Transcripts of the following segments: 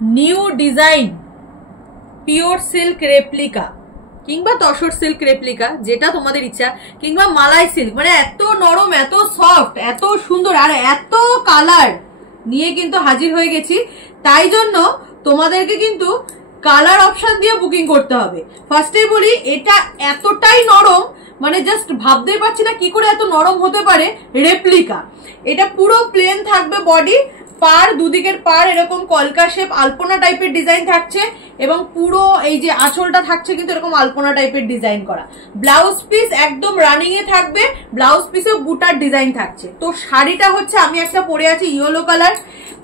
New design pure silk replica কিংবা tussar silk replica, যেটা তোমাদের ইচ্ছা, কিংবা মালাই সিল্ক, মানে এত নরম, এত সফট, এত সুন্দর আর এত কালার নিয়ে কিন্তু হাজির হয়ে গেছি। তাই জন্য তোমাদেরকে কিন্তু কালার অপশন দিয়ে বুকিং করতে হবে। ফার্স্টেই বলি, এটা এতটাই নরম, মানে জাস্ট ভাবতেই পারছি না কি করে এত নরম হতে পারে। রেপ্লিকা, এটা পুরো প্লেন থাকবে বডি, পার দুদিকের পার এরকম কলকা শেপ আলপনা টাইপের ডিজাইন থাকছে, এবং পুরো এই যে আঁচলটা থাকছে কিন্তু এরকম আলপনা টাইপের ডিজাইন করা। ব্লাউজ পিস একদম রানিং এ থাকবে, ব্লাউজ পিসেও বুটার ডিজাইন থাকছে। তো শাড়িটা হচ্ছে, আমি একটা পরে আছি ইয়েলো কালার,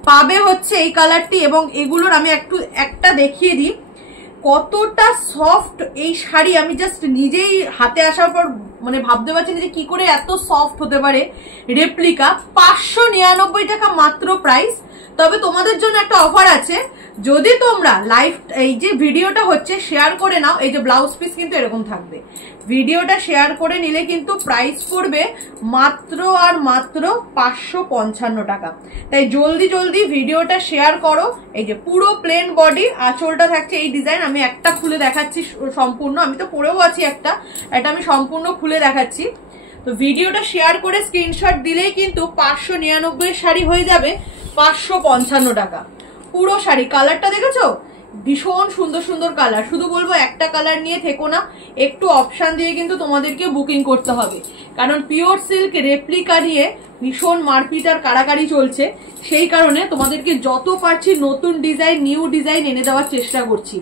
পাবে হচ্ছে এই কালারটি, এবং এগুলোর আমি একটা দেখিয়ে দিই কতটা সফট এই শাড়ি। আমি জাস্ট নিজেই হাতে আসার পর মানে ভাবতে পারছি না যে কি করে এত সফট হতে পারে। রেপ্লিকা 599 টাকা মাত্র প্রাইস। তবে তোমাদের জন্য একটা অফার আছে, যদি তোমরা লাইভ এই যে ভিডিওটা হচ্ছে শেয়ার করে নাও, এই যে ব্লাউজ পিস কিন্তু এরকম থাকবে, ভিডিওটা শেয়ার করে নিলে কিন্তু প্রাইস পড়বে মাত্র আর মাত্র 555 টাকা। তাই জলদি জলদি ভিডিওটা শেয়ার করো। এই যে পুরো প্লেন বডি, আঁচলটা থাকছে এই ডিজাইন। আমি একটা খুলে দেখাচ্ছি সম্পূর্ণ, আমি তো পরেও আছি এটা আমি সম্পূর্ণ খুলে দেখাচ্ছি। তো ভিডিওটা শেয়ার করে স্ক্রিনশট দিলেই কিন্তু 599 শাড়ি হয়ে যাবে 555 টাকা পুরো শাড়ি। কালারটা দেখেছো, ভীষণ সুন্দর সুন্দর কালার। শুধু বলবো একটা কালার নিয়ে থেকো না, একটু অপশন দিয়ে কিন্তু তোমাদেরকে বুকিং করতে হবে, কারণ পিওর সিল্ক রেপ্লিকা নিয়ে ভীষণ মারপিট আর কাড়াকাড়ি চলছে। সেই কারণে তোমাদেরকে যত পারছি নতুন ডিজাইন, নিউ ডিজাইন এনে দেওয়ার চেষ্টা করছি।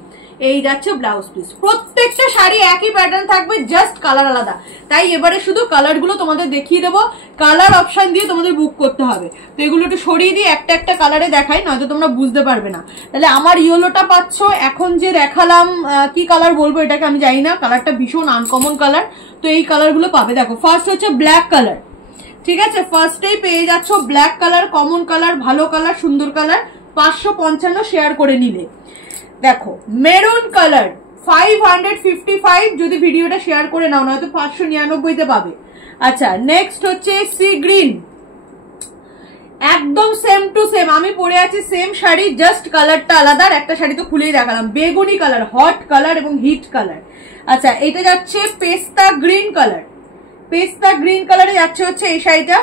এই যাচ্ছে ব্লাউজ পিস, প্রত্যেকটা শাড়ি একই প্যাটার্ন থাকবে, জাস্ট কালার আলাদা। তাই এবারে শুধু কালার গুলো তোমাদের দেখিয়ে দেবো, কালার অপশন দিয়ে তোমাদের বুক করতে হবে। তো এগুলো একটু সরিয়ে দিয়ে একটা একটা কালারে দেখাই, নয়তো তোমরা বুঝতে পারবে না। তাহলে আমার ইয়েলোটা পাচ্ছ, এখন যে দেখালাম কি কালার বলবো এটাকে আমি জানি না, কালারটা ভীষণ আনকমন কালার। তো এই কালার গুলো পাবে। দেখো ফার্স্ট হচ্ছে ব্ল্যাক কালার, ঠিক আছে, ফার্স্টেই পেয়ে যাচ্ছ ব্ল্যাক কালার, কমন কালার, ভালো কালার, সুন্দর কালার, 555 শেয়ার করে নিলে। দেখো মেরুন কালার 555 যদি ভিডিওটা শেয়ার করে নাও, নয়তো 599 তে পাবে। আচ্ছা, নেক্সট হচ্ছে সি গ্রিন, একদম সেম টু সেম, আমি পরে আছি সেম শাড়ি, জাস্ট কালারটা আলাদা। একটা শাড়ি তো খুলেই দেখালাম, বেগুনি কালার, হট কালার এবং হিট কালার। আচ্ছা, এটা যাচ্ছে পেস্তা গ্রিন কালার, পেস্তা গ্রিন কালারে যাচ্ছে হচ্ছে এই শাড়িটা।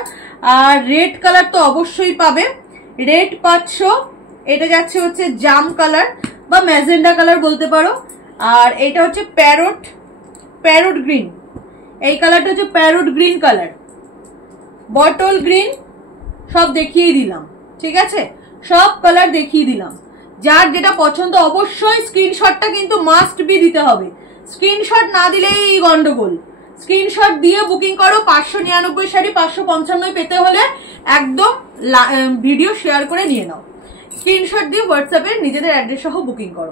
আর রেড কালার তো অবশ্যই পাবে, রেড পাচ্ছ। এটা যাচ্ছে হচ্ছে জাম কালার বা ম্যাজেন্ডা কালার বলতে পারো। আর এটা হচ্ছে প্যারট গ্রিন, এই কালারটা হচ্ছে parrot green colour, bottle green, সব দেখিয়ে দিলাম, ঠিক আছে, সব কালার দেখিয়ে দিলাম। যার যেটা পছন্দ অবশ্যই স্ক্রিনশটটা কিন্তু মাস্ট বি দিতে হবে, স্ক্রিনশট না দিলেই গন্ডগোল। স্ক্রিনশট দিয়ে বুকিং করো। 599 শাড়ি 555 পেতে হলে একদম ভিডিও শেয়ার করে নিয়ে নাও, স্ক্রিনশট দিয়ে হোয়াটসঅ্যাপে নিজেদের অ্যাড্রেস সহ বুকিং করো।